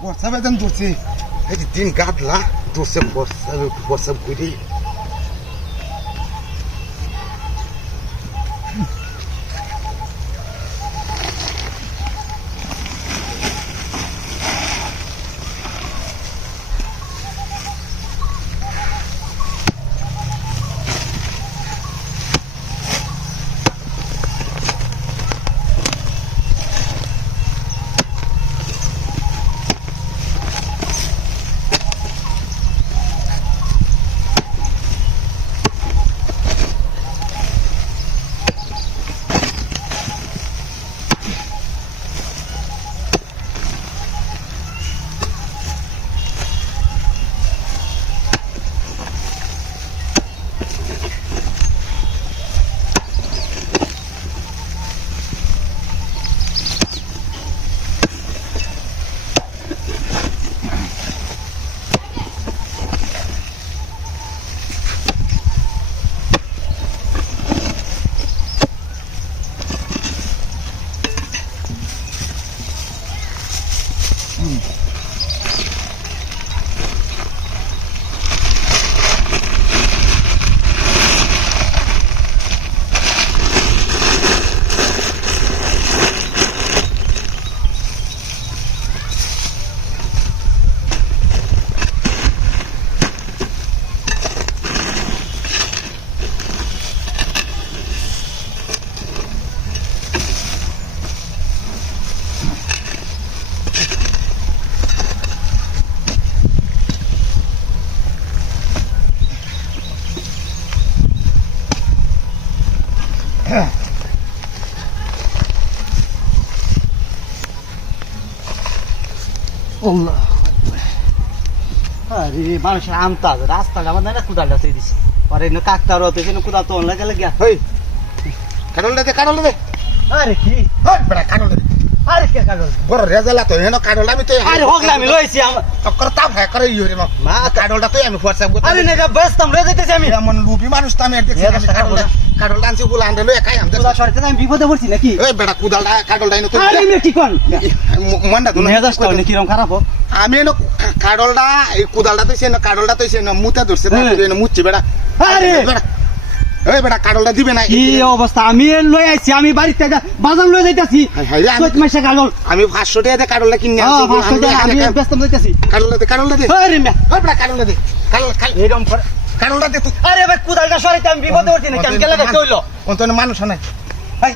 Força vai dando doce. Ele tem gado lá, doce força cuidei. Allah. আরে মানুষের আমতা রাস্তাটা আমাদের না কুদালটা তৈরি দিছে পরে কাকতার হতে সেখানে কুদাল তো লাগে লাগে Hey, কাটল দে আরে কি ওই বড় কাটল দে আরে কে কাটল বড় রেজালা তো হেন কাটল আমি তো আরে হোগলা আমি লইছি করতা ভাই করে ইউরে না মা কাটলটা তো আমি হোয়াটসঅ্যাপ করতে আরে নেগা ব্যস্ত লয়ে যাইতেছি আমি এমন লুবি মানুষ তো আমি আর দেখছি কাটল ডান্সি গুলো আনতে লই একাই আমি কুদাল সরতে আমি বিপদে পড়ছি নাকি ওই বেটা কুদালটা কাটলটা এনে তো আরে মে কি কোন মন্ডা তো মেজাজটা অনেক কিরকম খারাপ হোক আমি এনে কাটলটা এই কুদালটা তো সেন কাটলটা তো সেন মুতে ধরছে না এনে মুচ্ছি বেটা আরে ওই বেটা কাটলটা দিবে না কি অবস্থা আমি লই আইছি আমি বাড়িতে বাজার লই যাইতাছি কত মাসে কাটল আমি 500 টাকা দিয়ে কাটলটা কিনে হ্যাঁ আনছি 500 টাকা আমি ব্যস্ত যাইতাছি কাটলটা দে আরে মে ওই বেটা কাটলটা দে এরকম করে কাটলটা দে তুই আরে ভাই কুদালটা সরাইতে আমি বিপদে পড়ছি নাকি আমি গেলে দেখতে হইলো কোন তো মানুষ নাই ভাই